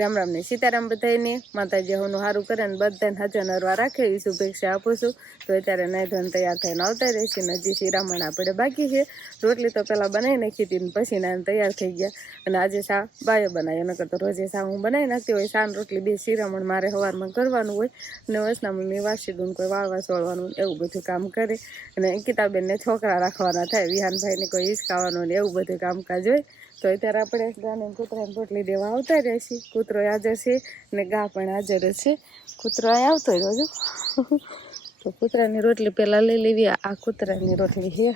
રામ રામ ને સીતારામ બધાને માતાજી હોનું સારું કરે ને બધાને હાજર નરવા રાખે એવી શુભેચ્છા આપું છું. તો અત્યારે નાઈ ધોઈને તૈયાર થઈને આવતા રહેશે ને હજી શિરામણ આપણે બાકી છે. રોટલી તો પેલા બનાવી નાખી હતી ને પછી નાઈને તૈયાર થઈ ગયા. અને આજે શા બાયો બનાવી નકર તો રોજે શા હું બનાવી નાખતી હોય. શાન રોટલી બે શિરામણ મારે સવારમાં કરવાનું હોય અને વસનામની વાસી દૂન કોઈ વાળવા સોળવાનું એવું બધું કામ કરે. અને અંકિતાબેનને છોકરા રાખવાના થાય, વિહાનભાઈને કોઈ હિસકાવાનું ને એવું બધું કામકાજ હોય. તો અત્યારે આપણે ગાને કૂતરાને રોટલી દેવા આવતા રહેશે. કૂતરો હાજર છે ને ગા પણ હાજર છે. કૂતરો અહીં આવતો રહ્યો. તો કૂતરાની રોટલી પહેલાં લઈ લેવી. આ કૂતરાની રોટલી છે.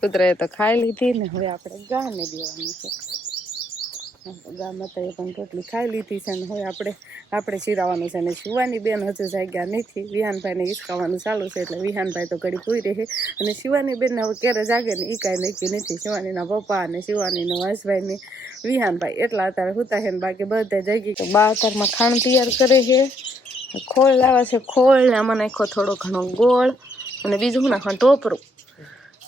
કૂતરાએ તો ખાઈ લીધી ને હવે આપણે ગાને દેવાની છે. ગા માતાએ પણ રોટલી ખાઈ લીધી છે ને હવે આપણે શીરાવાનું છે. ને શિવાની બેન હજુ જાગ્યા નથી. વિહાનભાઈને હિસકાવાનું ચાલુ છે એટલે વિહાનભાઈ તો ઘડી પૂરી રહે. અને શિવાની બેનને હવે ક્યારે જાગે ને એ કાંઈ નક્કી નથી. શિવાનીના પપ્પા અને શિવાનીનો વાસભાઈ ને વિહાનભાઈ એટલા અત્યારે હુતા છે ને બાકી બધા જાગી. તો બા અત્યારમાં ખાણ તૈયાર કરે છે. ખોળ લાવે છે. ખોળ ને આમાં નાખો થોડો ઘણો ગોળ અને બીજું શું નાખવાનું ટોપરું.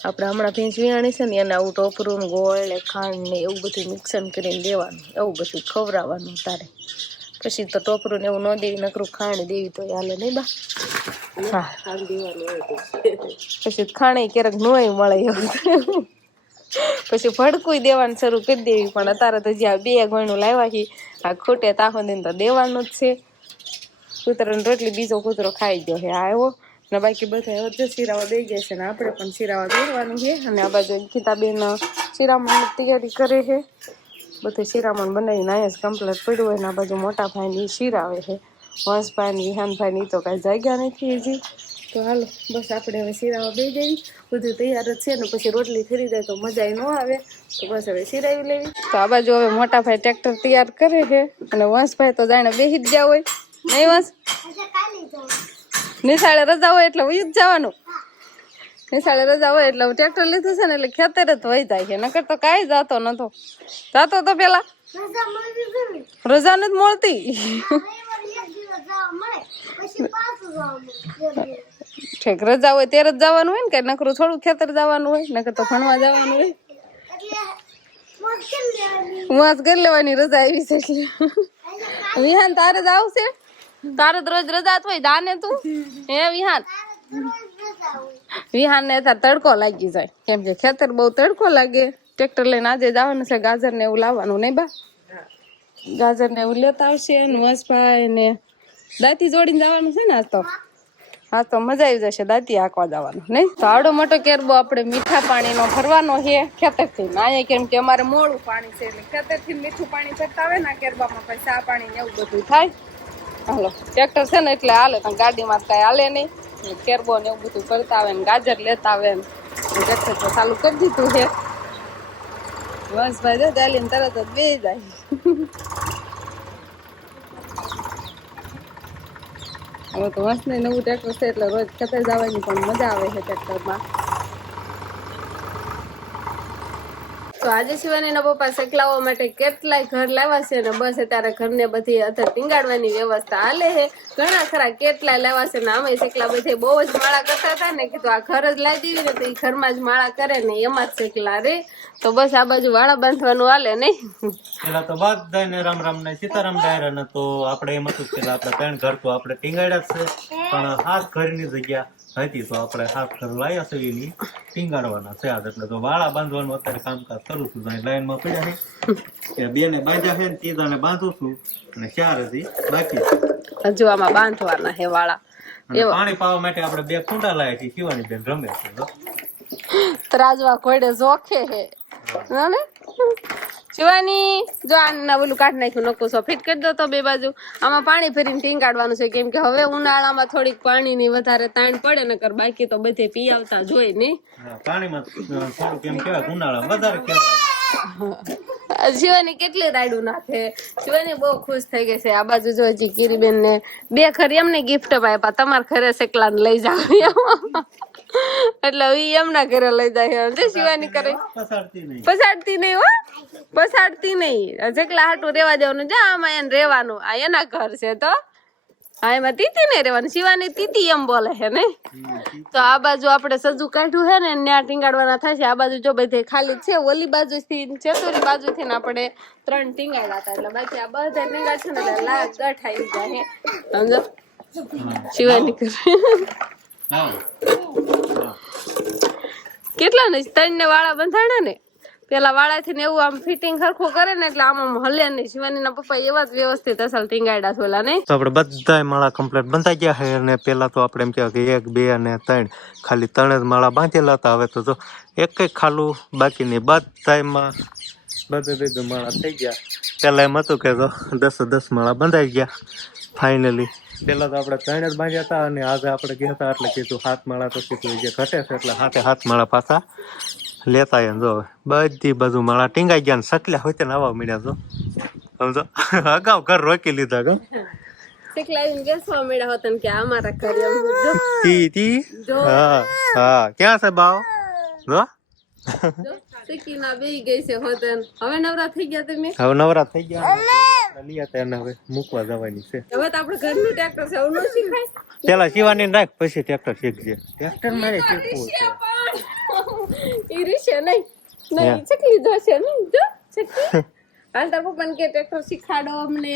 આપણે હમણાં ભીંસ વિયાણી છે ને એને આવું ટોપરું ને ગોળ ને ખાંડ ને એવું બધું મિક્સન કરીને દેવાનું. એવું બધું ખવડાવવાનું તારે. પછી તો ટોપરું ને એવું ન દેવી, નકરું ખાંડ દેવી તો હાલે નહીં બા. હા, ખાંડ દેવાનું હોય પછી ખાણે ક્યારેક નોય મળે એવું. પછી ભડકું દેવાનું શરૂ કરી દેવી. પણ અત્યારે તો જ્યાં બે ગણું લાવ્યા છે આ ખોટે તાહો ને તો દેવાનું જ છે. કૂતરાની રોટલી બીજો કૂતરો ખાઈ ગયો છે આવ્યો ને બાકી બધા અડધો શિરાવા દઈ ગયા છે ને આપણે પણ શિરાવા દોરવાનું છે. અને આ બાજુ ગીતાબેન શિરામણની તૈયારી કરે છે. બધું શિરામણ બનાવીને અહીંયા જ કમ્પ્લીટ પડ્યું હોય ને આ બાજુ મોટા ભાઈની શિરાવે છે. વંશભાઈ વિહાનભાઈ તો કાંઈ જાગ્યા નથી હજી. તો હાલો બસ આપણે હવે શિરાવા દઈ દેવી. બધું તૈયાર જ છે ને પછી રોટલી ખરી જાય તો મજા ન આવે. તો બસ હવે શિરાવી લેવી. તો આ બાજુ હવે મોટા ભાઈ ટ્રેક્ટર તૈયાર કરે છે અને વંશભાઈ તો જાણે બેસી જ ગયા હોય. નહીં વંશ? નિશાળે રજા હોય એટલે વયું જ જવાનું. નિશાળે રજા હોય એટલે ટ્રેક્ટર લીધું છે ને એટલે ખેતર જ વહી જાય છે. નકર તો કાંઈ જાતો નતો. જાતો તો પેલા રજા નથી મળતી. ઠીક, રજા હોય ત્યારે જ જવાનું હોય ને કે નકરું થોડું ખેતર જવાનું હોય. નકર તો ભણવા જવાનું હોય. વાંચ કરી લેવાની રજા આવી છે એટલે. વિહાન તારે જ આવશે. તારે જ રોજ રજા હોય. જાને તું હે વિહાન? વિહાન ને તડકો લાગી જાય કેમ કે ખેતર બહુ તડકો લાગે. ટ્રેક્ટર લઈને આજે જવાનું છે. ગાજર ને એવું લાવવાનું નહીં બા? ગાજર ને એવું લેતા આવશે ને વંશભાઈ ને દાંતી જોડીને જવાનું છે ને આજ તો. હા તો મજા આવી જશે દાંતી હાંકવા જવાનું નહીં. તો આવડો મોટો કેરબો આપણે મીઠા પાણીનો ભરવાનો છે ખેતરથી. અહીંયા કેમ કે અમારે મોડું પાણી છે એટલે ખેતરથી મીઠું પાણી ભરતા હોય ને કેરબામાં પછી ચા પાણી ને એવું બધું થાય. હાલો ટ્રેક્ટર છે ને એટલે હાલે. પણ ગાડીમાં કાંઈ હાલે નહીં. કેરબો ને એવું બધું કરતા આવે ને ગાજર લેતા આવે ને ટ્રેક્ટર તો ચાલુ કરી દીધું છે. વંશભાઈ જો ચાલીને તરત જ બે જાય. હવે તો વંશને નવું ટ્રેક્ટર છે એટલે રોજ ખેતર જવાની પણ મજા આવે છે ટ્રેક્ટરમાં. તો આજે શિવાનીના પપ્પા શેકલાવા માટે કેટલાય ઘર લાવ્યા છે ને બસ અત્યારે ઘરને બધી અત્યારે ટીંગાડવાની વ્યવસ્થા હાલે છે. ઘણા ખરા કેટલાય લાવ્યા છે ને અમે શેકલા બધે બહુ જ માળા કરતા હતા ને કીધું આ ઘર જ લાવી દેવી ને તો એ ઘરમાં જ માળા કરે ને એમાં જ શેકલા રે. તો બસ આ બાજુ વાળા બાંધવાનું હાલે નહીં. પેલા તો બધાને રામ રામ ને સીતારામ ડાયરા ને તો આપણે એમ હતું કે આપણે 3 ઘર તો આપણે ટીંગાડ્યા છે પણ 7 ઘરની જગ્યા હતી તો આપણે 7 ઘર લાવ્યા છે એની ટીંગાડવાના છે આજ. એટલે તો વાળા બાંધવાનું અત્યારે કામકાજ કરું છું. લાઈનમાં પડ્યા છે કે 2 ને બાંધ્યા છે ને 3 બાંધું છું અને 4 હજી બાકી હજુ આમાં બાંધવાના હે વાળા. પાણી પાવા માટે આપણે 2 કુંડા લાવ્યા છીએ. શિવાની બેન રમે છે ત્રાજવા ઘોડે જોખે હે ને શિવાની. જો આના ઓલું કાઢ નાખ્યું નકું સો ફિટ કરી દો તો બે બાજુ. આમાં પાણી ભરીને ટીંગાડવાનું છે કેમ કે હવે ઉનાળામાં થોડીક પાણીની વધારે તાણ પડે નકર બાકી તો બધે પી આવતા જોઈ નહીં. પાણીમાં થોડું કેમ કેવાય ઉનાળામાં વધારે કેવાય. શિવાની કેટલી રાયડું નાખે. શિવાની બહુ ખુશ થઈ ગઈ છે. આ બાજુ જો હજી કીરીબેન ને 2 ખરી એમને ગિફ્ટ આપ્યા. તમારા ઘરે શેકલા ને લઈ જાવ એટલે એમના ઘરે લઈ જાય. શિવાની કરે પસાડતી નહીં હો. પસાડતી નહીં. જેટલા હાટું રેવા દેવાનું. જા આમાં એને રેવાનું. આ એના ઘર છે તો હા એમાં તીતી નહીં રહેવાનું, શિવાની તીતી એમ બોલે છે ને. તો આ બાજુ આપણે સજુ કાઢ્યું છે ને ત્યાં ટીંગાડવાના થાય છે. આ બાજુ જો બધે ખાલી છે, ઓલી બાજુ થી ચેતોલી બાજુ થી ને આપણે 3 ટીંગાડ્યા હતા, એટલે બાકી આ બધા ટીંગાડ છે ને એટલે લાગ ગઠ આવી જાય સમજો. શિવાની કરે કેટલા ને 3 ને વાળા બંધાડે ને પેલા વાળાથી ને એવું આમ ફિટિંગ સરખું કરે ને એટલે આમ હલે નહીં. શિવાનીના પપ્પા એવા જ વ્યવસ્થિત અસલ ટીંગાડ્યા છોલા નહીં. તો આપણે બધા માળા કમ્પ્લીટ બંધાઈ ગયા છે અને પેલા તો આપણે એમ કહેવાય કે 1 2 અને 3 ખાલી 3 જ માળા બાંધેલા હતા. હવે તો જો એક ખાલું બાકી નહીં, બધામાં બધે માળા થઈ ગયા. પેલા એમ હતું કે તો 10 માળા બંધાઈ ગયા ફાઇનલી. પેલા તો આપણે 3 જ બાંધ્યા હતા અને આજે આપણે ગયા હતા એટલે કીધું 7 માળા તો કીધું જે ઘટે છે એટલે 7 માળા પાછા લેતા આવ્યા. જો બધી બાજુ માળા ટીંગાઈ ગયા ને સકલ્યા હોય તેને આવવા મળ્યા. જો સમજો અગાઉ ઘર રોકી લીધા ગમ શીખલાવીને બેસવા મળ્યા હોત ને કે અમારા ઘરે હા ક્યાં છે બાળો? જો શીખીના બેહી ગઈ છે હોતન. હવે નવરા થઈ ગયા તમે? હવે નવરા થઈ ગયા લીયા તેને હવે મૂકવા જવાની છે. હવે તો આપણે ઘરનું ટ્રેક્ટર છે, એવું ન શીખાય. પેલા શિવાની રાખ પછી ટ્રેક્ટર શીખજે. ટ્રેક્ટર મારે શીખવું છે. ઈ રીશે નહીં ચકલી જોશે નહીં જો ચકલી. હાલ તાર પપ્પાને કે ટ્રેક્ટર શીખાડો અમને.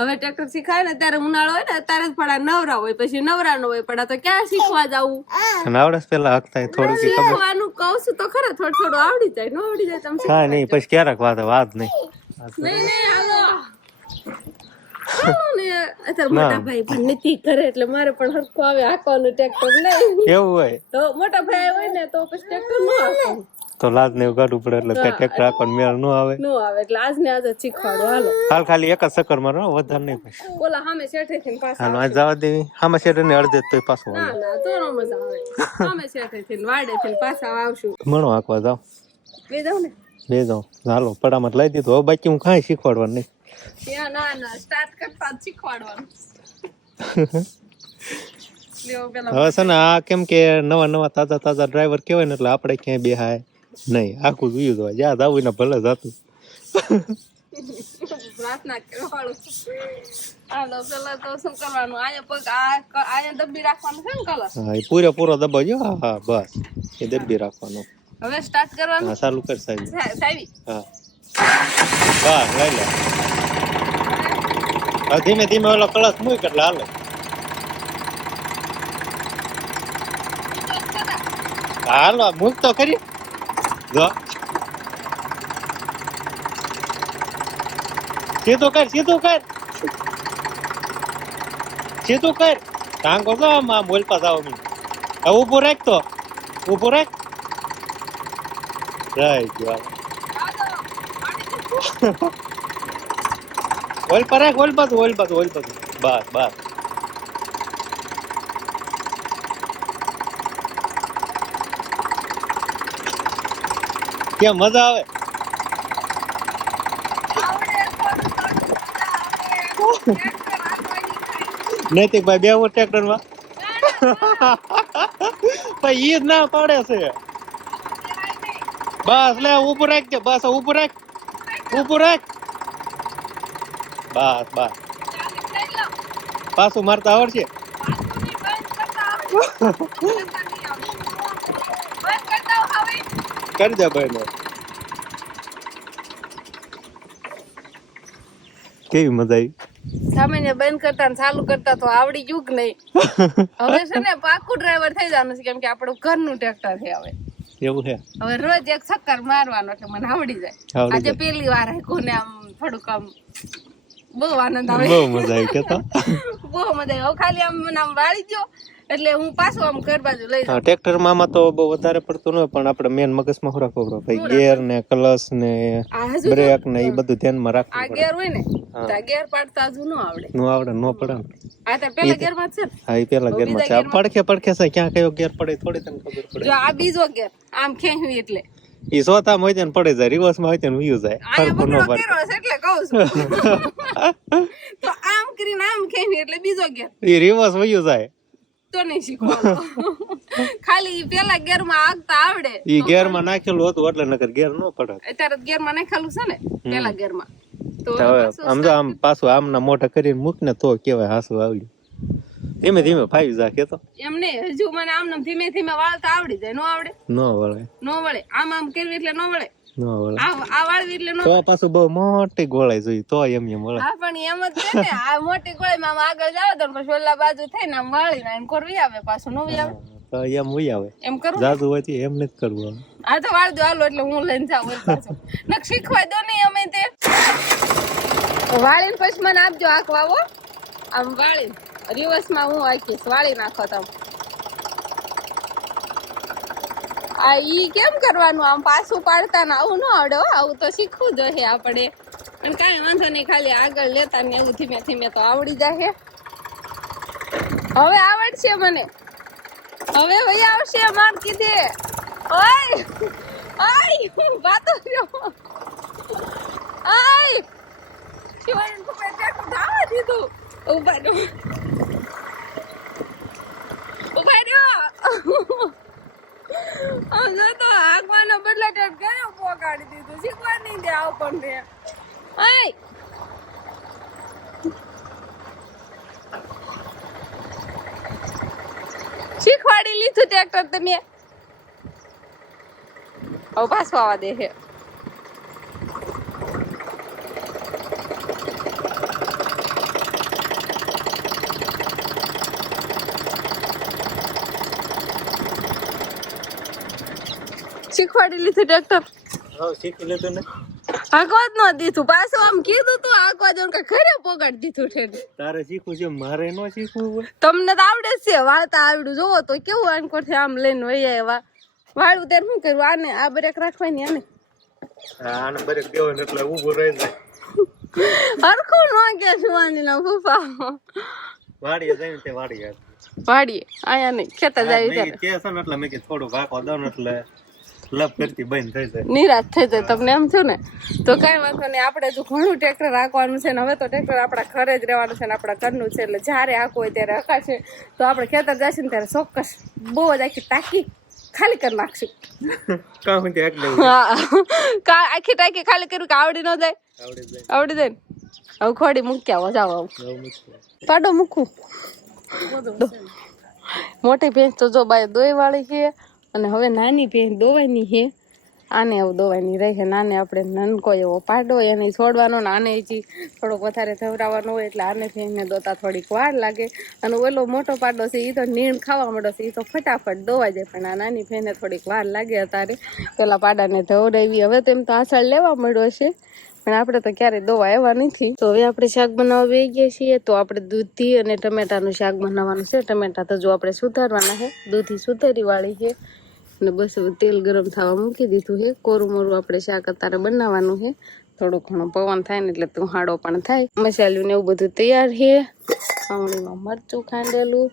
હવે ટ્રેક્ટર શીખાય ને ત્યારે ઉનાળો હોય ને ત્યારે જ પડા નવરા હોય, પછી નવરા ન હોય પડા તો ક્યાં શીખવા જવું? આવડે પેલા હકતા થોડું કે ખબર શીખવાનું કહું છું તો ખરા, થોડું આવડી જાય. ન આવડી જાય તમે હા નહીં પછી ક્યારેક વાત નહીં હાલો ને. અત્યારે મોટા ભાઈ પણ નથી કરે એટલે મારે પણ હરખું આવે હાંકવાનું ટ્રેક્ટર નહીં એવું હોય તો મોટા ભાઈ હોય ને તો પછી ટ્રેક્ટર ન હાંકવાનું તો લાજ ને કાઢવું પડે એટલે ટ્રેક્ટર રાખવાનું મેળ ન આવે એટલે આજ ને આજ જ શીખવાડો. હાલો ખાલી એક જ ચક્કર મારો વધારે નહીં પછી બોલા સામે શેઠે થી પાછા હાલો આજ જવા દેવી. સામે શેઠે ને અડધે તો પાછું ના તો નો મજા આવે. સામે શેઠે થી વાડે થી પાછા આવશું. મણો હાંકવા જાવ બે જાવ ને બે જાવ. હાલો પડામાં લઈ દીધું. હવે બાકી હું કાંઈ શીખવાડવાનું નહીં. ના સ્ટાર્ટ કરતા જ શીખવાડવાનું. હવે છે ને આ કેમ કે નવા તાજા ડ્રાઈવર કહેવાય ને એટલે આપણે ક્યાંય બેહાય નહીં. આખું જોયું તો જ્યાં જવું ને ભલે જતું. પ્રાર્થના કરવાળું. હાલો પેલા તો શું કરવાનું, આયા પગ આયા દબ્બી રાખવાનું છે ને કલર. હા એ પૂરેપૂરો દબાવજો. હા બસ એ દબ્બી રાખવાનો. હવે સ્ટાર્ટ કરવાનું. હા ચાલુ કર સાહેબ. હા બસ લઈ લે. હવે ધીમે ધીમે ઓલો કળશ મૂક એટલે હાલે. હાલો મૂક તો કરી. જો સીધું કર ટાંગો તો આમ બોલ પાસ આવો મને. હવે ઊભું રાખ તો ઊભું રાખ. જય ગયો ઓલ પર રાખ. ઓલ બધું બસ કેમ મજા આવે? નૈતિકભાઈ બેવું ટ્રેક્ટર માં ઈ જ ના પાડે છે. બસ લે ઊભું રાખજે. બસ ઊભું રાખ. બસ પાછું મારતા આવડશે. કરી દે ભાઈ ને. કેવી મજા આવી? સામાન્ય બંધ કરતા ચાલુ કરતા તો આવડી ગયું કે નહીં. હવે છે ને પાકું ડ્રાઈવર થઈ જવાનું છે કેમ કે આપણું ઘરનું ટ્રેક્ટર છે. હવે એવું છે. હવે રોજ એક ચક્કર મારવાનો એટલે મને આવડી જાય. આજે પહેલી વાર હાંક્યું ને આમ થોડુંક આમ બહુ આનંદ આવે. બહુ મજા આવી કેતો. બહુ મજા આવી. ખાલી આમ મને આમ વાળી ગયો એટલે હું પાછું આમ ઘર બાજુ લઈ જાઉં. ટ્રેક્ટર માં તો બહુ વધારે પડતું ન હોય પણ આપણે મેન મગજમાં હું રાખવું પડે ભાઈ. ગેર ને ક્લચ ને બ્રેક ને એ બધું ધ્યાનમાં રાખવું આ ગેર હોય ને તો ગેર પાડતા હજુ ન આવડે. ન પડે ને. આ તો પેલા ગેર માં છે. હા એ પેલા ગેર માં છે. આ પડખે છે ક્યાં કયો ગેર પડે થોડી તને ખબર પડે. જો આ બીજો ગેર આમ ખેંચવી એટલે ઈ સોતા હોય ને પડે જાય. રિવર્સ માં હોય ને વયું જાય. એટલે કહું છું તો આમ કરીને આમ ખેંચવી એટલે બીજો ગેર. ઈ રિવર્સ વયું જાય તો નહીં શીખવાનું. ખાલી પેલા ગેર માં આગતા આવડે. ઈ ગેર માં નાખેલું હતું એટલે નકર ગેર ન પડે. અત્યારે ગેર માં નાખેલું છે ને પેલા ગેર માં તો હવે આમ જો આમ પાછું આમના મોટા કરીને મૂક ને તો કેવાય હાસું આવડ્યું. ધીમે ધીમે ફાવી જાકે તો એમને હજુ મને આમ ધીમે ધીમે વાળતા આવડી જાય. નો આવડે? ન વળે. નો વળે. આમ આમ કરવી એટલે નો વળે. ન વળે. આ વાળવી એટલે નો. તો પાછું બહુ મોટી ગોળાઈ જોઈ તો એમ વળે. હા પણ એમ જ છે ને, આ મોટી ગોળીમાં આમ આગળ જાવ તો પછી ઓલા બાજુ થઈને આમ વાળી ને એમ કરવી આવે, પાછું નો આવે. તો એમ ઉઈ આવે. એમ કરું જાદુ હોય તો એમ નથી કરવું. આ તો વાળ દો હાલો એટલે હું લઈને જાઉં પાછું. નક શીખવા દો નહીં અમે તે વાળીને પછી મને આપજો આંકવા હો. આમ વાળી રિવર્સમાં હું આંકીશ, વાળી નાખો તમે. આ ઈ કેમ કરવાનું આમ પાછું પાડતા ને આવું ન આવડે હો. આવું તો શીખવું જોઈએ આપણે. અને કાંઈ વાંધો નહીં, ખાલી આગળ લેતા ને એવું ધીમે ધીમે તો આવડી જાય. હવે આવડશે મને, હવે વહી આવશે માર કીધે. ઓય આય વાતો રહ્યો. આય શિવાયન તો મેં ટેક ધાવા દીધું. ઉભા રહ્યો, ઉભા રહ્યો. આમ જો તો આગવાનો બદલા ટેક કર્યો, પોગાડી દીધું. શીખવા નહીં દે આવ પણ રે. આય શીખવાડી લીધું ટ્રેક્ટર તમે. હવે પાછું આવવા દે છે. શીખવાડી લીધું ટ્રેક્ટર. હા શીખી લીધું ને. આંકવા જ ન દીધું, પાછું આમ કીધું તું આંકવા દો કે ઘરે પોગાડી દીધું છે. તારે શીખવું છે, મારે ન શીખવું હોય. તમને તો આવડે જ છે, વાળતા આવડ્યું. જોવો તો કેવું આનકોર થી આમ લઈને વહી આવ્યા. વાળું ત્યારે શું કર્યું? આને આ બ્રેક રાખવાની. આને આને બ્રેક દેવાનો એટલે ઊભો રહી જાય. હરખું ન કે સુવાની ના ફૂફા. વાડીએ જઈને તે વાડીએ વાડીએ આયા નહીં, ખેતર જાય ત્યારે કે છે ને એટલે મેં કીધું થોડું વાંકો દઉં ને એટલે લપ કરતી બંધ થઈ જાય, નિરાશ થઈ જાય. તમને એમ થયું ને તો કઈ વાંધો નહીં. આપણે જો ઘણું ટ્રેક્ટર રાખવાનું છે ને, હવે તો ટ્રેક્ટર આપણા ઘરે જ રહેવાનું છે ને, આપણા ઘરનું છે. એટલે જ્યારે આખું હોય ત્યારે હકાશે તો આપણે ખેતર જશે ને ત્યારે ચોક્કસ બહુ જ આખી ટાંકી ખાલી કરી નાખશું. કામ કે એક લેવું હા આખી ટાંકી ખાલી કર્યું કે આવડી ન જાય? આવડી જાય ને. હવે ખોડી મૂકી આવો, જાવ આવું પાડો મૂકું. મોટી ભેંસ તો જો બાય દોઈ વાળી છે, અને હવે નાની ભેંસ દોવાની છે. આને હવે દોવાની રહે છે. નાને આપણે નાનકો એવો પાડો એને છોડવાનો ને આને થોડોક વધારે ધવરાવાનો હોય એટલે આને ભેંસને દોતા થોડીક વાર લાગે. અને ઓલો મોટો પાડો છે એ તો નીણ ખાવા માંડો છે, એ તો ફટાફટ દોવાઈ જાય. પણ આ નાની ભેંસને થોડીક વાર લાગે. અત્યારે પેલા પાડાને ધવરાવી, હવે તો એમ તો આસળ લેવા માંડ્યો છે, પણ આપણે તો ક્યારેય દવા આવ્યા નથી. તો હવે આપણે શાક બનાવવા બેસી ગયા છીએ. તો આપણે દૂધી અને ટમેટાનું શાક બનાવવાનું છે. ટમેટા તો જો આપણે સુધારવાના છે, દૂધી સુધારી વાળી છે. અને બસ હવે તેલ ગરમ થવા મૂકી દીધું છે. કોરું મોરું આપણે શાક અત્યારે બનાવવાનું છે. થોડું ઘણું પવન થાય ને એટલે તુહાડો પણ થાય. મસાલું ને એવું બધું તૈયાર છે. આમળીમાં મરચું ખાંડેલું.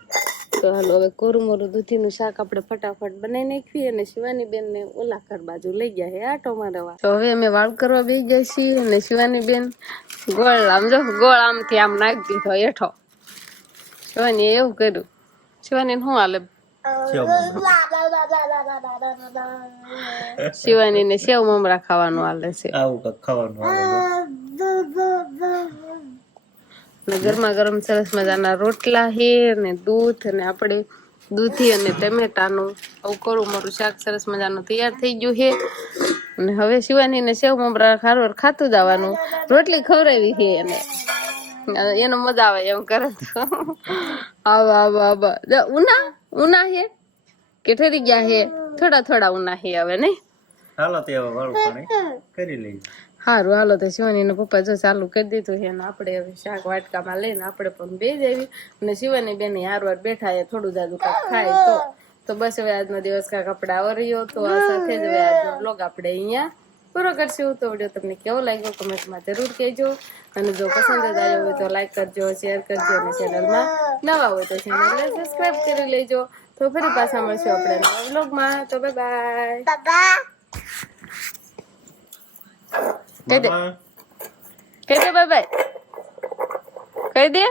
તો હાલો હવે કોરું મોરું દૂધીનું શાક આપણે ફટાફટ બનાવી નાખીએ. અને શિવાની બેન ને ઓલા ઘર બાજુ લઈ ગયા છે આટો મારવા. તો હવે અમે વાળ કરવા બેસી ગયા છીએ. અને શિવાની બેન ગોળ આમ જો ગોળ આમથી આમ નાખી દીધો હેઠો. શિવાની એવું કર્યું. શિવાની શું હાલે? શિવાની ને સેવ મમરા ખાવાનું હાલે છે. આવું કઈક ખાવાનું ને ગરમા ગરમ સરસ મજાના રોટલા છે ને દૂધ, અને આપણે દૂધી અને ટમેટાનું આવું કરું મારું શાક સરસ મજાનું તૈયાર થઈ ગયું છે. અને હવે શિવાની ને સેવ મમરા ખારોર ખાતું જવાનું. રોટલી ખવડાવી છે એને, એનો મજા આવે એમ કરે તો. આવા ઉના છે કે ઠરી ગયા છે? થોડા થોડા ઉના છે હવે નહીં. હાલો તે હવે વાળું પાણી કરી લઈએ. સારું હાલો. તો શિવાની ને પપ્પા જો ચાલુ કરી દીધું છે. અને આપણે હવે શાક વાટકામાં લઈને આપણે પણ બે જઈએ. અને શિવાની બેન હારવાર બેઠા છે, થોડું જાજુ કાંઈક ખાય તો બસ હવે આજનો દિવસ કાંઈક આપણે આવર્યો. તો આ સાથે જ હવે આજનો બ્લોગ આપણે અહીંયા પૂરો કરશું. તો વિડીયો તમને કેવો લાગ્યો કમેન્ટમાં જરૂર કહેજો. અને જો પસંદ જ આવ્યો હોય તો લાઈક કરજો, શેર કરજો. અને ચેનલમાં નવા હોય તો ચેનલને સબસ્ક્રાઈબ કરી લેજો. તો ફરી પાછા મળશું આપણે નવા બ્લોગમાં. તો બાય બાય. કહી દે બાય બાય કહી દે.